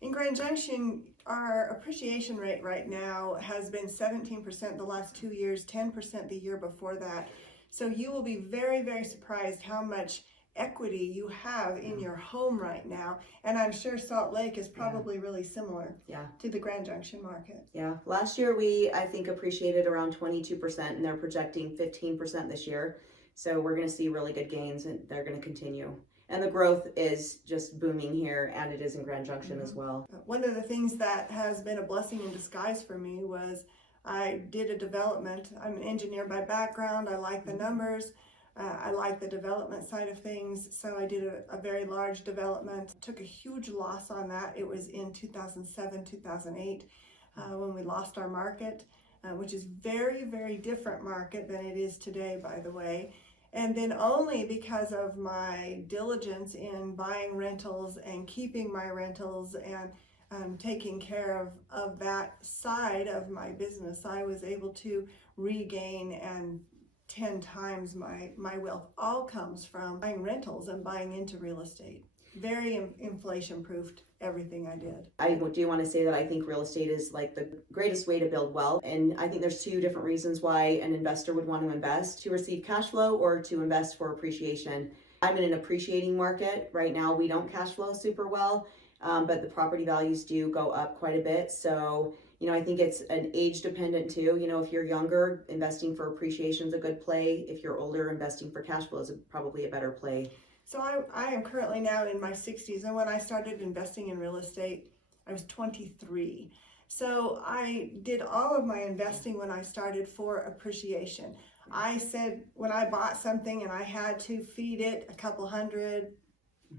In Grand Junction, our appreciation rate right now has been 17% the last 2 years, 10% the year before that. So you will be very, very surprised how much equity you have in your home right now. And I'm sure Salt Lake is probably really similar to the Grand Junction market. Yeah, last year we, I think, appreciated around 22%, and they're projecting 15% this year. So we're going to see really good gains, and they're going to continue. And the growth is just booming here, and it is in Grand Junction as well. One of the things that has been a blessing in disguise for me was I did a development. I'm an engineer by background. I like the numbers. I like the development side of things. So I did a very large development. Took a huge loss on that. It was in 2007, 2008 when we lost our market, which is very, very different market than it is today, by the way. And then only because of my diligence in buying rentals and keeping my rentals and taking care of that side of my business, I was able to regain and 10 times my wealth. All comes from buying rentals and buying into real estate. Very inflation-proofed everything I did. I do want to say that I think real estate is like the greatest way to build wealth. And I think there's two different reasons why an investor would want to invest: to receive cash flow or to invest for appreciation. I'm in an appreciating market. Right now, we don't cash flow super well, but the property values do go up quite a bit. So, I think it's an age dependent too. If you're younger, investing for appreciation is a good play. If you're older, investing for cash flow is probably a better play. So I am currently now in my 60s, and when I started investing in real estate, I was 23. So I did all of my investing when I started for appreciation. I said when I bought something and I had to feed it a couple $100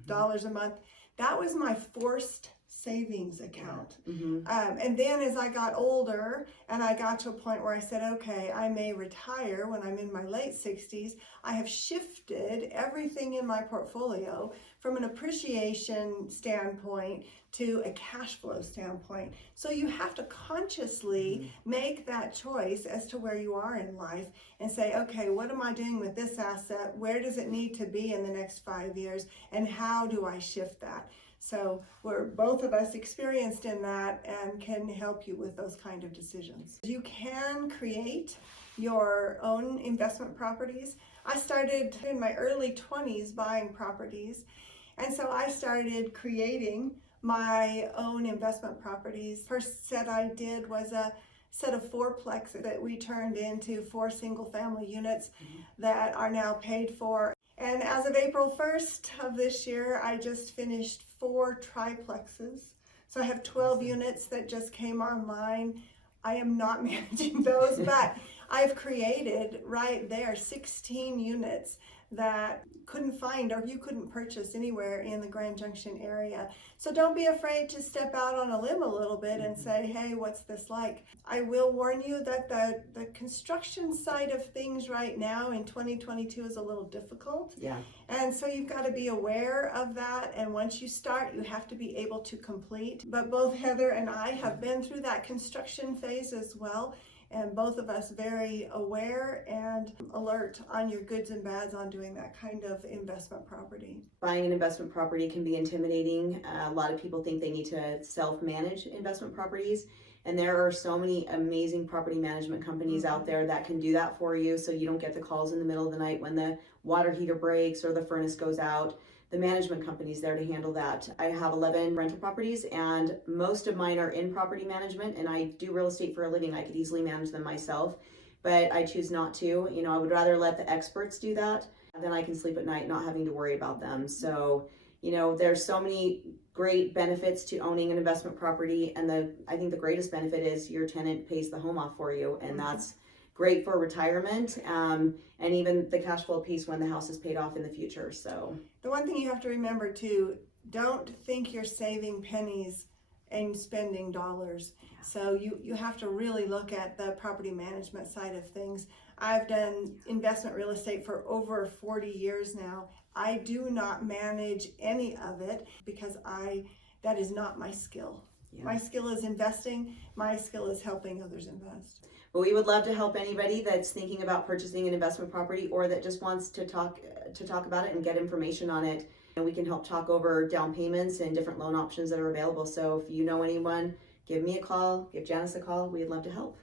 a month, that was my forced savings account. And then as I got older and I got to a point where I said, okay, I may retire when I'm in my late 60s, I have shifted everything in my portfolio from an appreciation standpoint to a cash flow standpoint. So you have to consciously make that choice as to where you are in life and say, okay, what am I doing with this asset? Where does it need to be in the next 5 years? And how do I shift that? So we're both of us experienced in that and can help you with those kind of decisions. You can create your own investment properties. I started in my early 20s buying properties, and so I started creating my own investment properties. First set I did was a set of fourplex that we turned into 4 single-family units that are now paid for. And as of April 1st of this year, I just finished 4 triplexes. So I have 12 units that just came online. I am not managing those, but I've created right there 16 units that couldn't find or you couldn't purchase anywhere in the Grand Junction area. So don't be afraid to step out on a limb a little bit and say, hey, what's this like? I will warn you that the construction side of things right now in 2022 is a little difficult. And so you've got to be aware of that. And once you start, you have to be able to complete. But both Heather and I have been through that construction phase as well. And both of us very aware and alert on your goods and bads on doing that kind of investment property. Buying an investment property can be intimidating. A lot of people think they need to self-manage investment properties. And there are so many amazing property management companies out there that can do that for you, so you don't get the calls in the middle of the night when the water heater breaks or the furnace goes out. The management company's there to handle that. I have 11 rental properties, and most of mine are in property management, and I do real estate for a living. I could easily manage them myself, but I choose not to. I would rather let the experts do that, then I can sleep at night not having to worry about them. So, there's so many great benefits to owning an investment property, and I think the greatest benefit is your tenant pays the home off for you, and that's great for retirement, and even the cash flow piece when the house is paid off in the future. So the one thing you have to remember too, don't think you're saving pennies and spending dollars. So you have to really look at the property management side of things. I've done investment real estate for over 40 years now. I do not manage any of it because that is not my skill. My skill is investing. My skill is helping others invest. But we would love to help anybody that's thinking about purchasing an investment property or that just wants to talk about it and get information on it. And we can help talk over down payments and different loan options that are available. So if you know anyone, give me a call, give Janice a call. We'd love to help.